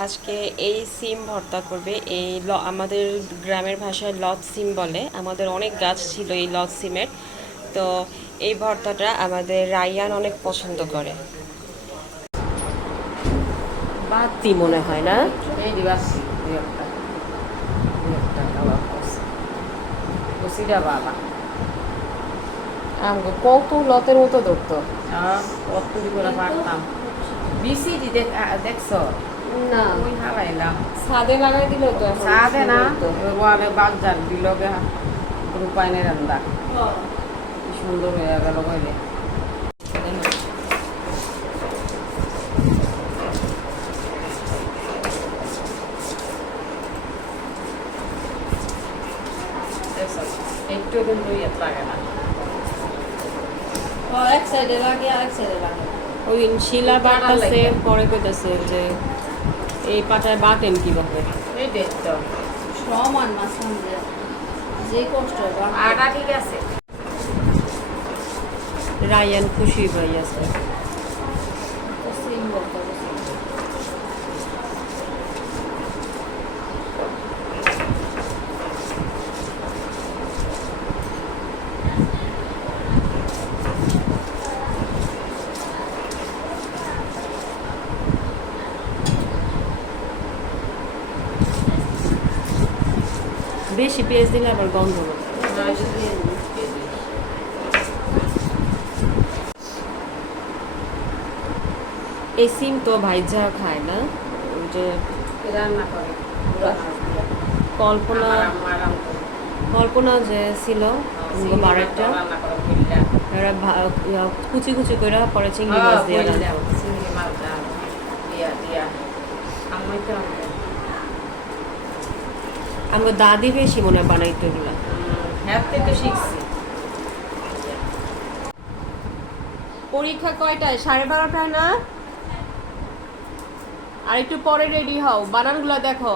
আজকে এই সিম ভর্তা করবে। এই ল- আমাদের গ্রামের ভাষায় লত সিম বলে। আমাদের অনেক গাছ ছিল এই লত সিমের। তো এই ভর্তাটা আমাদের রায়ান অনেক পছন্দ করে। বাতি মনে হয় না? বাবা। আমগো কত লতের মতো ধরতো। আর কত করে পারতাম বিসি দি দেখ দেখছ? না। ওই হালাইলাম ছাদে লাগাই দিল তো সাদে না তো। ওয়ালে বাজার বিলগে রূপায়নের রান্দা কি সুন্দর হয়ে গেল কইলে একটু কিন্তু ইয়ে লাগে না। এক সাইডে লাগে আরেক সাইডে লাগে। ওই শিলা বাটা পরে কইতাছে যে এই পাটায় বাটেন কীভাবে? সমান মাছ যে কষ্ট আটা ঠিক আছে। রায়ান খুশি হয়ে আছে সিম বলতে বেশি পেঁয়াজ দিলে আবার গন্ধ হবে এই সিম তো ভাইজা খায় না যে রান্না করে। কল্পনা। কল্পনা যে ছিল বিল্লা এরা কুচি কুচি করে পরে চিংড়ি হ্যাঁ, মাছ দিয়ে চিংড়ি মাছ দিয়া, দিয়া। আম্মাই তো আমার দাদি বেশি মনে বানাইতো এগুলো। উম, হ্যাঁ থেকে শিখছি। পরীক্ষা কয়টায়? সাড়ে বারোটায় না? আর একটু পরে রেডি হও। বানানগুলো দেখো।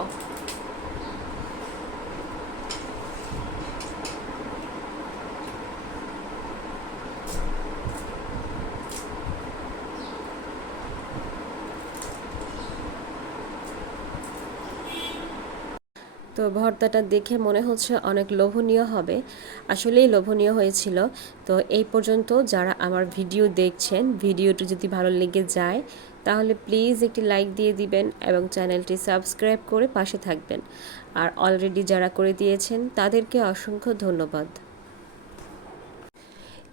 তো ভর্তাটা দেখে মনে হচ্ছে অনেক লোভনীয় হবে। আসলেই লোভনীয় হয়েছিল। তো এই পর্যন্ত যারা আমার ভিডিও দেখছেন, ভিডিওটি যদি ভালো লেগে যায়, তাহলে প্লিজ একটি লাইক দিয়ে দিবেন এবং চ্যানেলটি সাবস্ক্রাইব করে পাশে থাকবেন। আর অলরেডি যারা করে দিয়েছেন, তাদেরকে অসংখ্য ধন্যবাদ।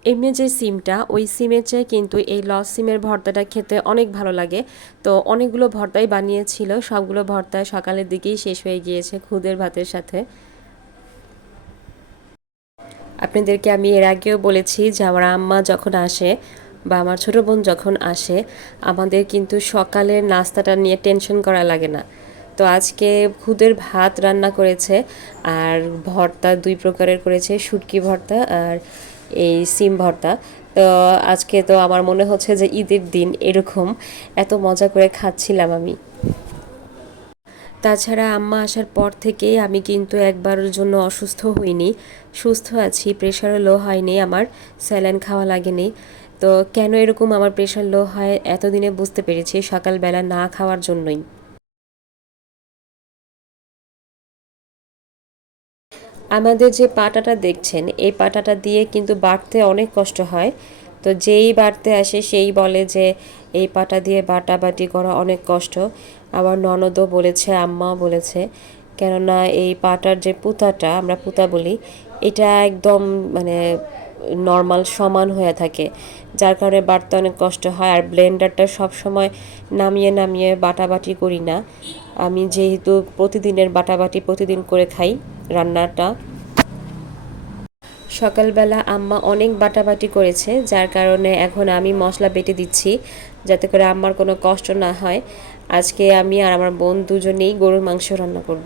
এমনি যে সিমটা, ওই সিমের চেয়ে কিন্তু এই লস সিমের ভর্তাটা খেতে অনেক ভালো লাগে। তো অনেকগুলো ভর্তাই বানিয়েছিল, সবগুলো ভর্তা সকালের দিকেই শেষ হয়ে গিয়েছে খুদের ভাতের সাথে। আপনাদেরকে আমি এর আগেও বলেছি যে আমার আম্মা যখন আসে বা আমার ছোটো বোন যখন আসে, আমাদের কিন্তু সকালের নাস্তাটা নিয়ে টেনশন করা লাগে না। তো আজকে খুদের ভাত রান্না করেছে, আর ভর্তা দুই প্রকারের করেছে, শুটকি ভর্তা আর এই সিম ভর্তা। তো আজকে তো আমার মনে হচ্ছে যে ঈদের দিন এরকম এত মজা করে খাচ্ছিলাম আমি। তাছাড়া আম্মা আসার পর থেকেই আমি কিন্তু একবারের জন্য অসুস্থ হইনি। সুস্থ আছি প্রেশারও লো হয়নি আমার, স্যালাইন খাওয়া লাগেনি। তো কেন এরকম আমার প্রেশার লো হয় এতদিনে বুঝতে পেরেছি, সকালবেলা না খাওয়ার জন্যই। আমাদের যে পাটাটা দেখছেন, এই পাটাটা দিয়ে কিন্তু বাটতে অনেক কষ্ট হয়। তো যেই বাটতে আসে সেই বলে যে, এই পাটা দিয়ে বাটাবাটি করা অনেক কষ্ট। আবার ননদও বলেছে, আম্মাও বলেছে, কেননা এই পাটার যে পুতাটা, আমরা পুতা বলি, এটা একদম মানে নর্মাল সমান হয়ে থাকে। যার কারণে বাটতে অনেক কষ্ট হয় আর ব্লেন্ডারটা সব সময় নামিয়ে নামিয়ে বাটাবাটি করি না। আমি যেহেতু প্রতিদিনের বাটাবাটি প্রতিদিন করে খাই রান্নাটা সকালবেলা আম্মা অনেক বাটাবাটি করেছে, যার কারণে এখন আমি মশলা বেটে দিচ্ছি, যাতে করে আম্মার কোনো কষ্ট না হয় আজকে আমি আর আমার বোন দুজনেই গরুর মাংস রান্না করব।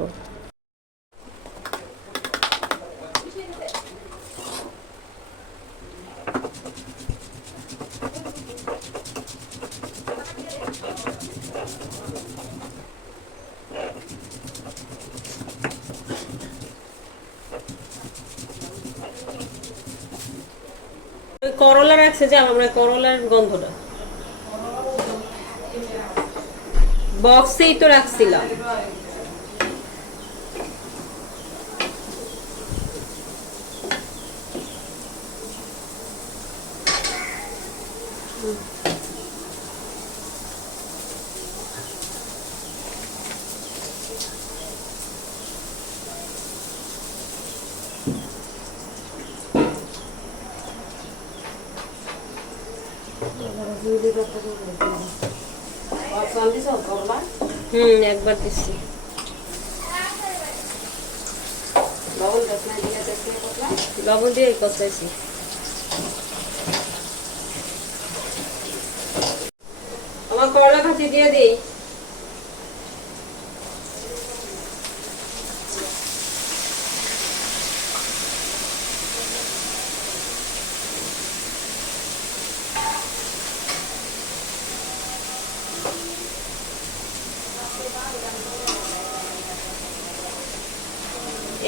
করলা রাখছে যে আমরা করলার গন্ধটা। বক্সেই তো রাখছিলাম। হুম একবার দিচ্ছি। লবণ দিয়ে কষাইছি। আমার করলা ভাজি দিয়ে দিই।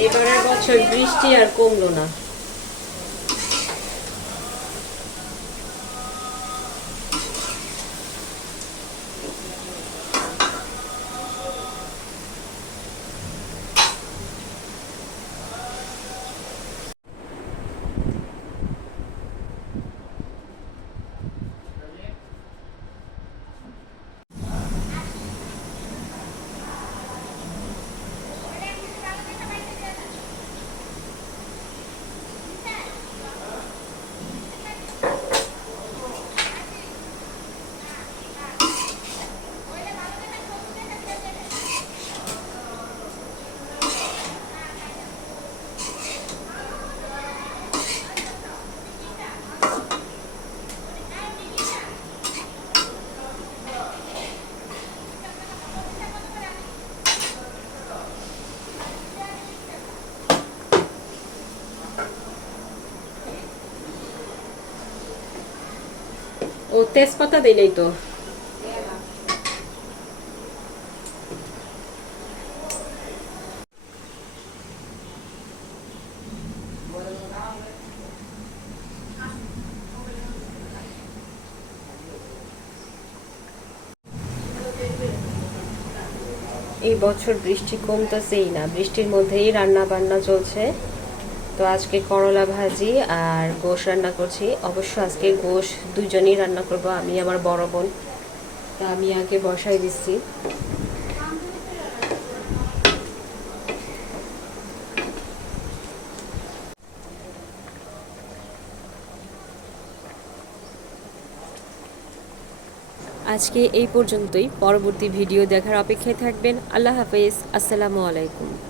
এবারের বছর বৃষ্টি আর কমলো না। ও তেজপাতা দিলেই তো। এই বছর বৃষ্টি কমতেছেই না বৃষ্টির মধ্যেই রান্না বান্না চলছে। তো আজকে করলা ভাজি আর গোশ রান্না করছি। অবশ্য আজকে গোশ দুজনেই রান্না করব, আমি আমার বড় বোন। তা আমি আগে বসাই দিচ্ছি। আজকে এই পর্যন্তই। পরবর্তী ভিডিও দেখার অপেক্ষায় থাকবেন। আল্লাহ হাফেজ। আসসালামু আলাইকুম।